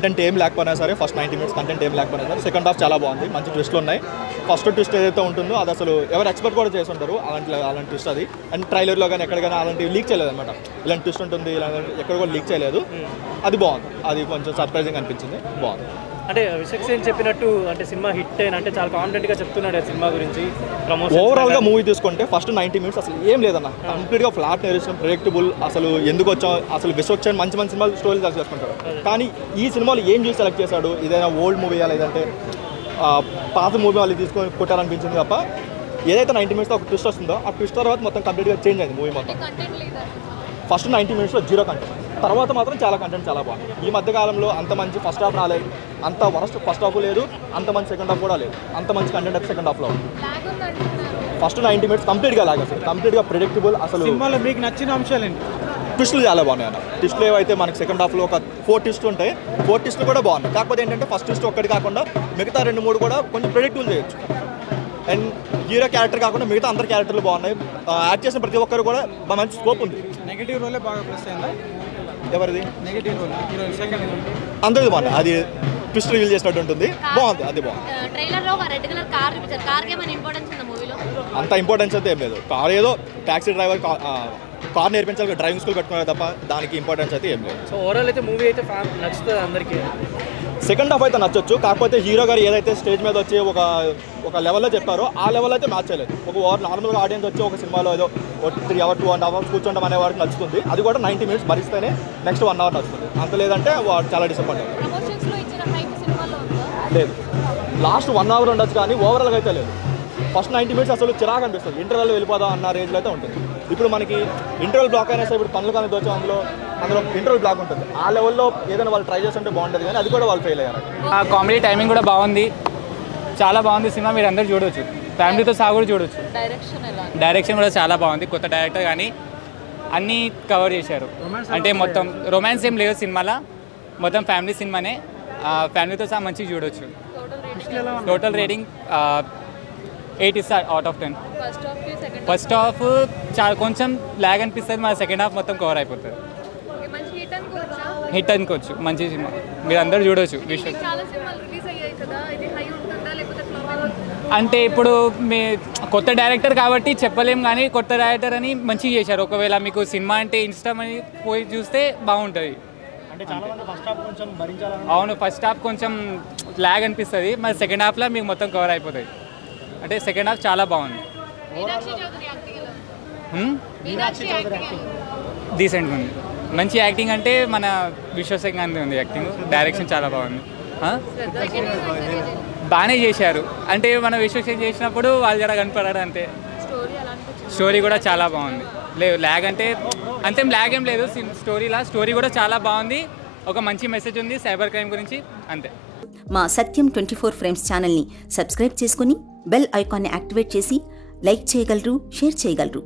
Content ఏం లేకపోయినా సరే ఫస్ట్ 90 minutes కంటెంట్ ఏం లేకపోయినా సరే సెకండ్ హాఫ్ చాలా బాగుంది, మంచి ట్విస్ట్లు ఉన్నాయి. ఫస్ట్ ట్విస్ట్ ఏదైతే ఉంటుందో అది అసలు ఎవరు ఎక్స్పెక్ట్ కూడా చేసి ఉంటారు అలాంటి ట్విస్ట్ అది. అండ్ ట్రైలర్లో కానీ ఎక్కడికైనా అలాంటివి లీక్ చేయలేదు అనమాట. ఇలాంటి ట్విస్ట్ ఉంటుంది ఇలా ఎక్కడ కూడా లీక్ చేయలేదు. అది బాగుంది, అది కొంచెం సర్ప్రైజింగ్ అనిపించింది, బాగుంది. అంటే విశేష్ సేన్ చెప్పినట్టు అంటే సినిమా హిట్ అయిన అంటే చాలా కాన్ఫిడెంట్గా చెప్తున్నాడు సినిమా గురించి. ఓవరాల్గా మూవీ తీసుకుంటే ఫస్ట్ 90 minutes అసలు ఏం లేదన్న, కంప్లీట్గా ఫ్లాట్ నేరేషన్, ప్రెడిక్టబుల్. అసలు ఎందుకు వచ్చాం, అసలు విశ్వక్ సేన్ మంచి మంచి సినిమాలు స్టోరీ సెలెక్ట్ చేసుకుంటాడు. కానీ ఈ సినిమాలో ఏం చూసి సెలెక్ట్ చేశాడు, ఇదైనా ఓల్డ్ మూవీ లేదంటే పాత మూవీ వాళ్ళు తీసుకొని కొట్టారనిపించింది తప్ప ఏదైతే 90 minutes ఒక ట్విస్ట్ వస్తుందో ఆ ట్విస్ట్ తర్వాత మొత్తం కంప్లీట్గా చేంజ్ అయింది మూవీ మొత్తం. ఫస్ట్ 90 minutesలో జీరో కంటెంట్, తర్వాత మాత్రం చాలా కంటెంట్ చాలా బాగుంది. ఈ మధ్య కాలంలో అంత మంచి ఫస్ట్ హాఫ్ రాలేదు, అంత వరస్ట్ ఫస్ట్ హాఫ్ లేదు, అంత మంచి సెకండ్ హాఫ్ కూడా లేదు, అంత మంచి కంటెంట్ అయితే సెకండ్ హాఫ్లో. ఫస్ట్ 90 minutes కంప్లీట్గా లాగా అసలు కంప్లీట్గా ప్రెడిక్టబుల్. అసలు సినిమాలో మీకు నచ్చిన అంశాలు ఏంటి? ట్విస్టులు చాలా బాగున్నాయి అన్న. ట్విస్టులు ఏవైతే మనకి సెకండ్ హాఫ్లో ఒక 4 ట్విస్టులు ఉంటాయి, 4 ట్విస్టులు కూడా బాగున్నాయి. కాకపోతే ఏంటంటే ఫస్ట్ ట్విస్ట్ ఒక్కటి కాకుండా మిగతా 2-3 కూడా కొంచెం ప్రెడిక్టబుల్ చేయొచ్చు. అండ్ హీరో క్యారెక్టర్ కాకుండా మిగతా అందరు క్యారెక్టర్లు బాగున్నాయి. యాక్ట్ చేసిన ప్రతి ఒక్కరు కూడా మంచి స్కోప్ ఉంది. నెగిటివ్ రోలే బాగా ప్లస్ అయిందా? ఎవరిది నెగిటివ్ రోల్ అందరిది బాగుంది. అది ట్విస్ట్ రివీల్ చేసినట్టు ఉంటుంది, బాగుంది, అది బాగుంది. అంత ఇంపార్టెన్స్ అయితే ఏం లేదు. కార్ ఏదో టాక్సీ డ్రైవర్ కార్ నేర్పించాలి, డ్రైవింగ్ స్కూల్ పెట్టుకున్నారు తప్ప దానికి ఇంపార్టెన్స్ అయితే ఏం లేదు. సో ఓవరాల్ అయితే మూవీ అయితే నచ్చుతుంది అందరికీ. సెకండ్ హాఫ్ అయితే నచ్చొచ్చు, కాకపోతే హీరో గారు ఏదైతే స్టేజ్ మీద వచ్చి ఒక లెవెల్లో చెప్పారో ఆ లెవెల్ అయితే మ్యాచ్ చేయలేదు. ఒక నార్మల్గా ఆడియన్స్ వచ్చి ఒక సినిమాలో ఏదో 3 hours 2.5 hours కూర్చోవడం అనే వారికి నచ్చుతుంది. అది కూడా 90 minutes భరిస్తేనే నెక్స్ట్ 1 hour నచ్చుతుంది. అంత లేదంటే చాలా డిసప్పాయింట్ అవుతుంది. లేదు, లాస్ట్ 1 hour ఉండొచ్చు కానీ ఓవరాల్గా అయితే లేదు. ఫస్ట్ 90 minutes అసలు చిరాకు అనిపిస్తుంది, ఇంటర్వెల్ వెళ్ళిపోదాం అన్న రేంజ్లో అయితే ఉంటుంది. ఇప్పుడు మనకి ఇంటర్వెల్ బ్లాక్ అయినా సరే ఇప్పుడు పనులు కానీ దోచం అందులో ఇంటర్వెల్ బ్లాక్ ఉంటుంది. ఆ లెవెల్లో ఏదైనా వాళ్ళు ట్రై చేస్తుంటే బాగుంటుంది కానీ అది కూడా వాళ్ళు ఫెయిల్ అయ్యారు. కామెడీ టైమింగ్ కూడా బాగుంది, చాలా బాగుంది సినిమా. మీరు అందరూ చూడవచ్చు, ఫ్యామిలీతో సహా కూడా చూడవచ్చు. డైరెక్షన్ కూడా చాలా బాగుంది, కొత్త డైరెక్టర్ కానీ అన్నీ కవర్ చేశారు. అంటే మొత్తం రొమాన్స్ ఏం లేదు సినిమాలో, మొత్తం ఫ్యామిలీ సినిమానే, ఫ్యామిలీతో సహా మంచిగా చూడవచ్చు. టోటల్ రేటింగ్ 8 ఇస్తారు out of 10. ఫస్ట్ హాఫ్ చాలా కొంచెం ల్యాగ్ అనిపిస్తుంది, మన సెకండ్ హాఫ్ మొత్తం కవర్ అయిపోతుంది. హిట్ అనుకోవచ్చు, మంచి సినిమా, మీరు అందరూ చూడవచ్చు. అంటే ఇప్పుడు మీ కొత్త డైరెక్టర్ కాబట్టి చెప్పలేం, కానీ కొత్త డైరెక్టర్ అని మంచిగా చేశారు. ఒకవేళ మీకు సినిమా అంటే ఇష్టం అని పోయి చూస్తే బాగుంటుంది. అవును, ఫస్ట్ హాఫ్ కొంచెం ల్యాగ్ అనిపిస్తుంది, మరి సెకండ్ హాఫ్లో మీకు మొత్తం కవర్ అయిపోతుంది. అంటే సెకండ్ హాఫ్ చాలా బాగుంది, డీసెంట్గా ఉంది. మంచి యాక్టింగ్ అంటే మన విశ్వసేన్ ఉంది యాక్టింగ్, డైరెక్షన్ చాలా బాగుంది, బాగానే చేశారు. అంటే మన విశ్వసేన్ చేసినప్పుడు వాళ్ళు జర కనపడారు అంతే. స్టోరీ కూడా చాలా బాగుంది, లేదు ల్యాగ్ అంటే అంతేం ల్యాగ్ ఏం లేదు స్టోరీ కూడా చాలా బాగుంది. ఒక మంచి మెసేజ్ ఉంది సైబర్ క్రైమ్ గురించి, అంతే. మా సత్యం 24 ఫ్రేమ్స్ ఛానల్ని సబ్స్క్రైబ్ చేసుకుని బెల్ ఐకాన్ని యాక్టివేట్ చేసి లైక్ చేయగలరు, షేర్ చేయగలరు.